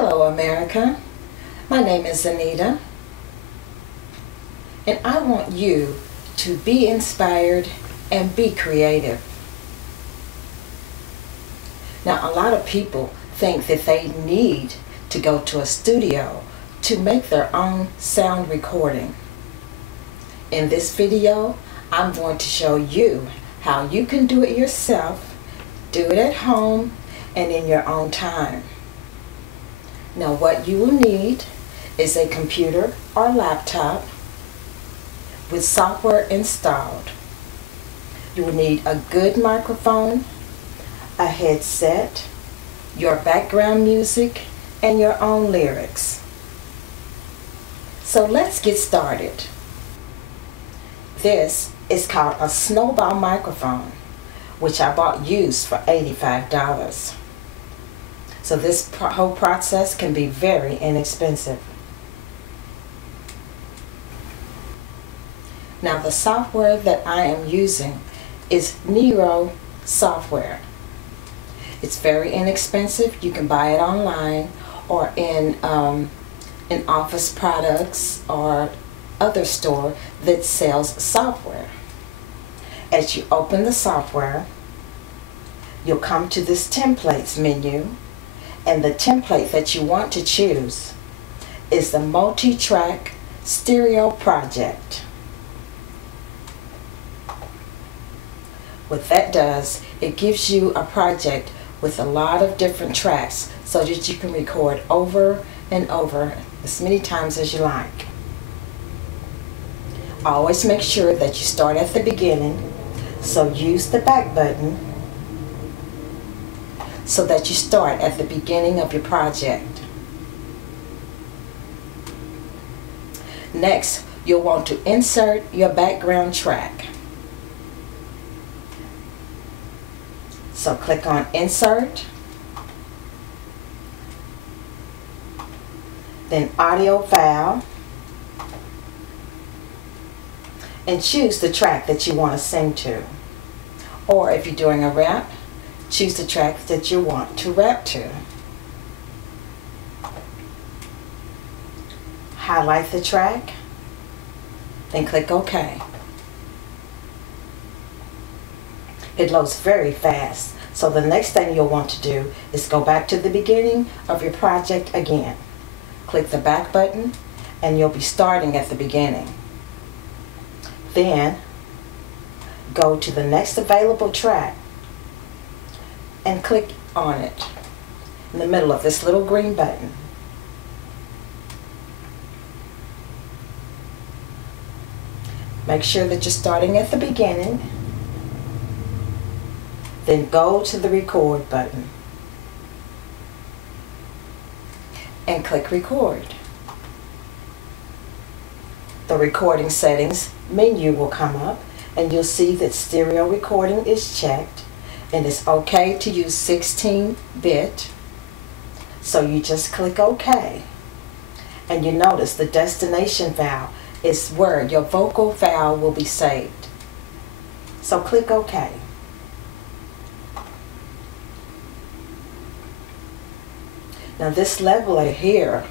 Hello America, my name is Anita, and I want you to be inspired and be creative. Now, a lot of people think that they need to go to a studio to make their own sound recording. In this video, I'm going to show you how you can do it yourself, do it at home, and in your own time. Now, what you will need is a computer or laptop with software installed. You will need a good microphone, a headset, your background music, and your own lyrics. So let's get started. This is called a snowball microphone, which I bought used for $85. So this whole process can be very inexpensive. Now, the software that I am using is Nero software. It's very inexpensive. You can buy it online or in Office Products or other store that sells software. As you open the software, you'll come to this templates menu, and the template that you want to choose is the multi-track stereo project. What that does, it gives you a project with a lot of different tracks so that you can record over and over as many times as you like. Always make sure that you start at the beginning, so use the back button so that you start at the beginning of your project. Next, you'll want to insert your background track. So click on Insert, then Audio File, and choose the track that you want to sing to. Or if you're doing a rap, choose the track that you want to rap to. Highlight the track, then click OK. It loads very fast, so the next thing you'll want to do is go back to the beginning of your project again. Click the back button and you'll be starting at the beginning. Then go to the next available track and click on it in the middle of this little green button. Make sure that you're starting at the beginning. Then go to the record button and click record. The recording settings menu will come up and you'll see that stereo recording is checked and it's okay to use 16-bit. So you just click OK. And you notice the destination file is where your vocal file will be saved. So click OK. Now this leveler here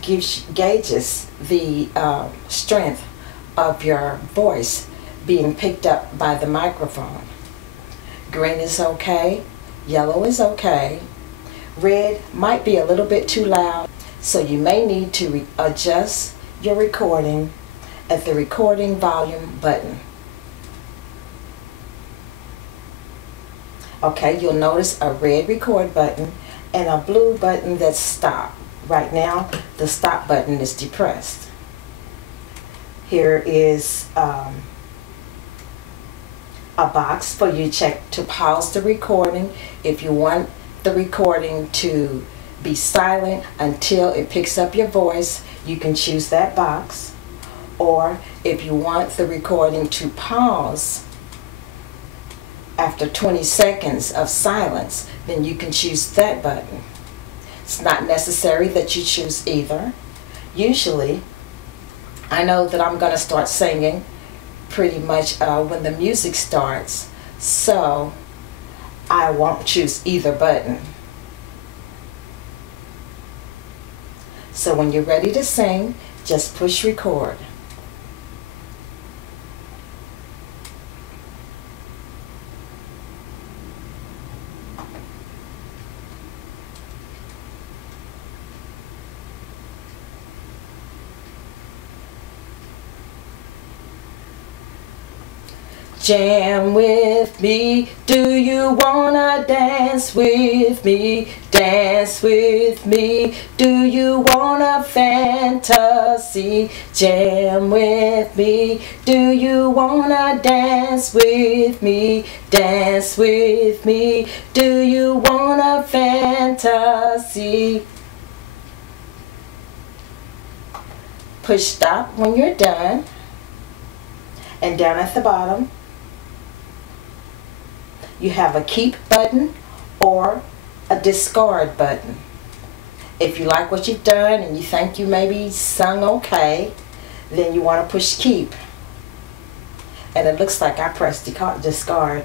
gauges the strength of your voice being picked up by the microphone. Green is okay, yellow is okay, red might be a little bit too loud, so you may need to adjust your recording at the recording volume button. Okay, you'll notice a red record button and a blue button that's stop. Right now, the stop button is depressed. Here is a box for you to pause the recording. If you want the recording to be silent until it picks up your voice, you can choose that box. Or if you want the recording to pause after 20 seconds of silence, then you can choose that button. It's not necessary that you choose either. Usually, I know that I'm going to start singing pretty much when the music starts, so I won't choose either button. So when you're ready to sing, just push record. Jam with me, do you wanna dance with me? Dance with me, do you want a fantasy? Jam with me, do you wanna dance with me? Dance with me, do you want a fantasy? Push stop when you're done, and down at the bottom you have a keep button or a discard button. If you like what you've done and you think you maybe sung okay, then you want to push keep. And it looks like I pressed discard.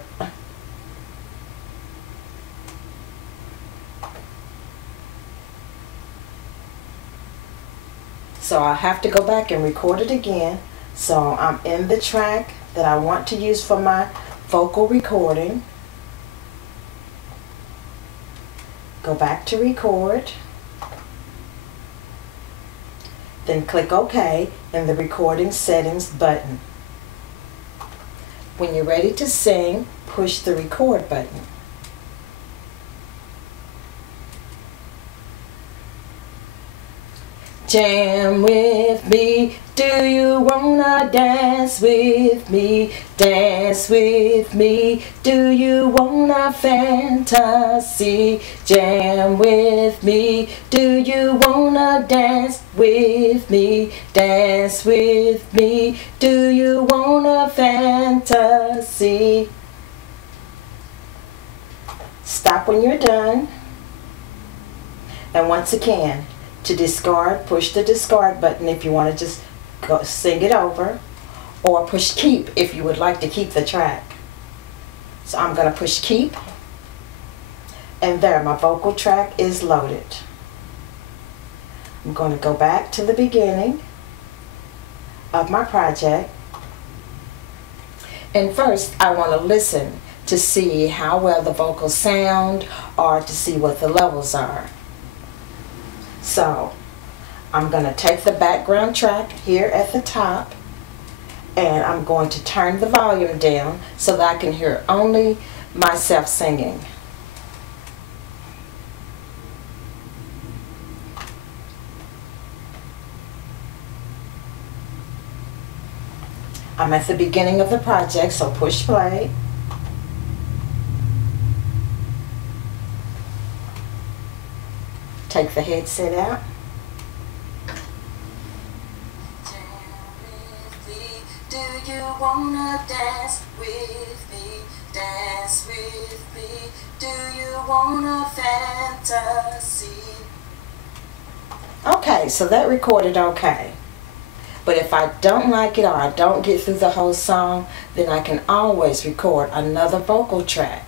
So I'll have to go back and record it again. So I'm in the track that I want to use for my vocal recording. Go back to record, then click OK in the recording settings button. When you're ready to sing, push the record button. Jam with me, do you wanna dance with me? Dance with me, do you want a fantasy? Jam with me, do you wanna dance with me? Dance with me, do you want a fantasy? Stop when you're done, and once again, to discard, push the discard button if you want to just go sing it over, or push keep if you would like to keep the track. So I'm going to push keep, and there, my vocal track is loaded. I'm going to go back to the beginning of my project, and first I want to listen to see how well the vocals sound or to see what the levels are. So I'm going to take the background track here at the top, and I'm going to turn the volume down so that I can hear only myself singing. I'm at the beginning of the project, so push play. Take the headset out. Do you wanna dance with me? Dance with me. Do you want a fantasy? Okay, so that recorded okay. But if I don't like it or I don't get through the whole song, then I can always record another vocal track.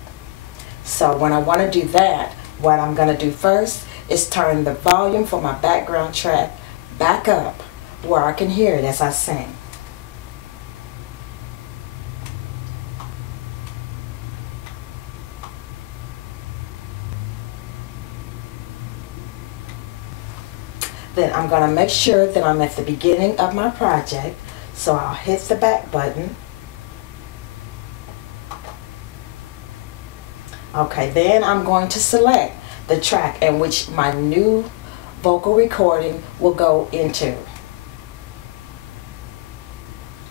So when I want to do that, what I'm going to do first is turn the volume for my background track back up where I can hear it as I sing. Then I'm going to make sure that I'm at the beginning of my project, so I'll hit the back button. Okay, then I'm going to select the track in which my new vocal recording will go into.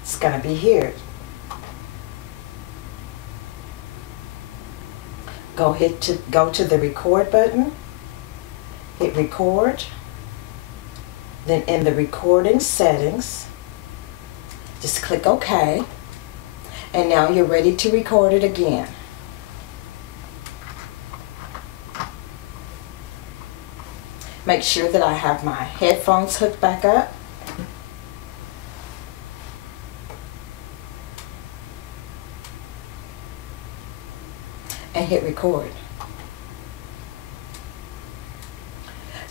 It's going to be here. Go to the record button, hit record, then in the recording settings, just click OK, and now you're ready to record it again. Make sure that I have my headphones hooked back up. And hit record.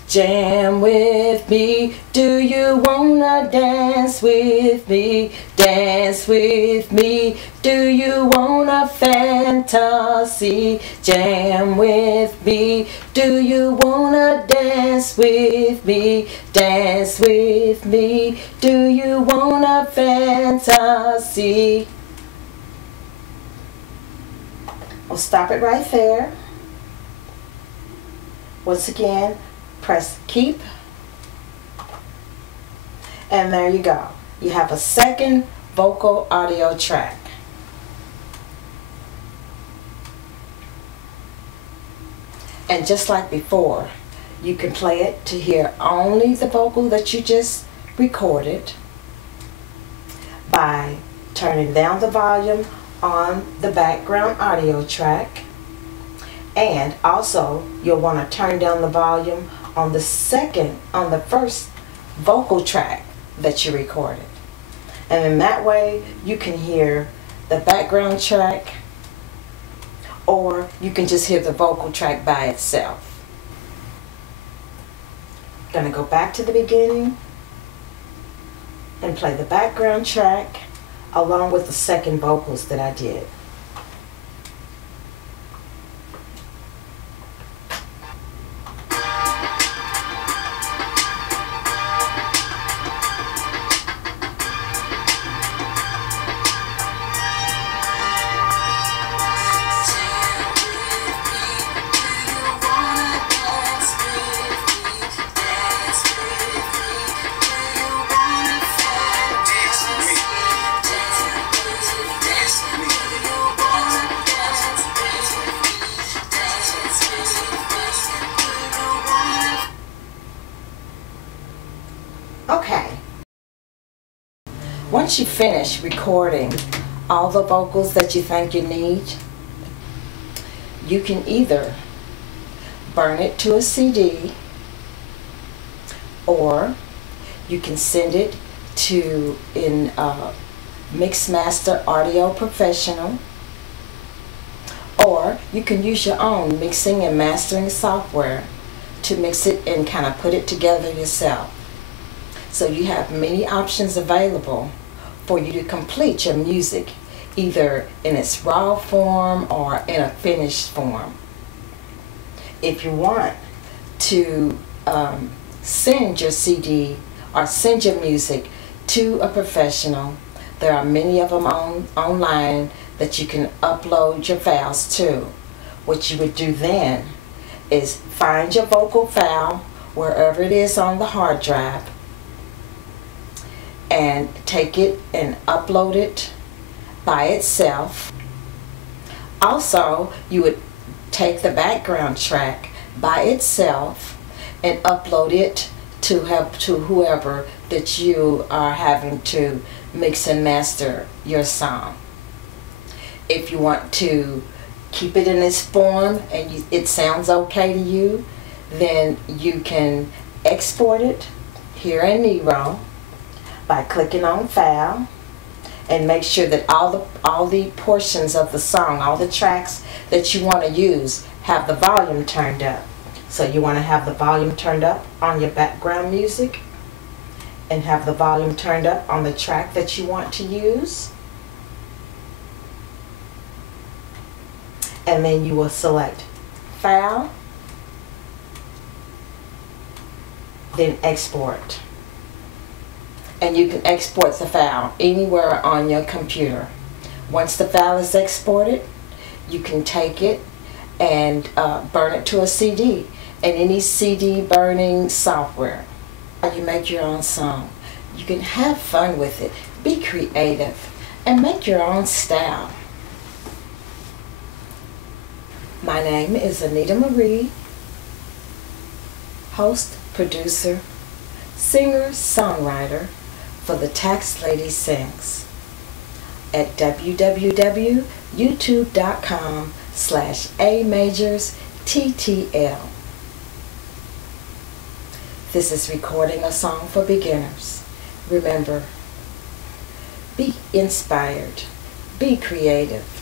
Jam with me. Do you wanna dance with me? Dance with me. Do you want a fantasy? Jam with me. Do you wanna dance with me? Dance with me. Do you want a fantasy? We'll stop it right there. Once again, press keep, and there you go. You have a second vocal audio track. And just like before, you can play it to hear only the vocal that you just recorded by turning down the volume on the background audio track, and also you'll want to turn down the volume on the first vocal track that you recorded. And in that way you can hear the background track, or you can just hear the vocal track by itself. Gonna go back to the beginning and play the background track along with the second vocals that I did. Okay, once you finish recording all the vocals that you think you need, you can either burn it to a CD, or you can send it to Mixmaster Audio Professional, or you can use your own mixing and mastering software to mix it and kind of put it together yourself. So you have many options available for you to complete your music, either in its raw form or in a finished form. If you want to send your CD or send your music to a professional, there are many of them online that you can upload your files to. What you would do then is find your vocal file wherever it is on the hard drive, and take it and upload it by itself. Also, you would take the background track by itself and upload it to whoever that you are having to mix and master your song. If you want to keep it in its form and it sounds okay to you, then you can export it here in Nero by clicking on File, and make sure that all the portions of the song, all the tracks that you want to use, have the volume turned up. So you want to have the volume turned up on your background music, and have the volume turned up on the track that you want to use. And then you will select File, then Export. And you can export the file anywhere on your computer. Once the file is exported, you can take it and burn it to a CD and any CD burning software. You make your own song. You can have fun with it, be creative, and make your own style. My name is Anita Marie, host, producer, singer, songwriter for The Tax Lady Sings at www.youtube.com/AMajorsTTL. This is recording a song for beginners. Remember, be inspired, be creative,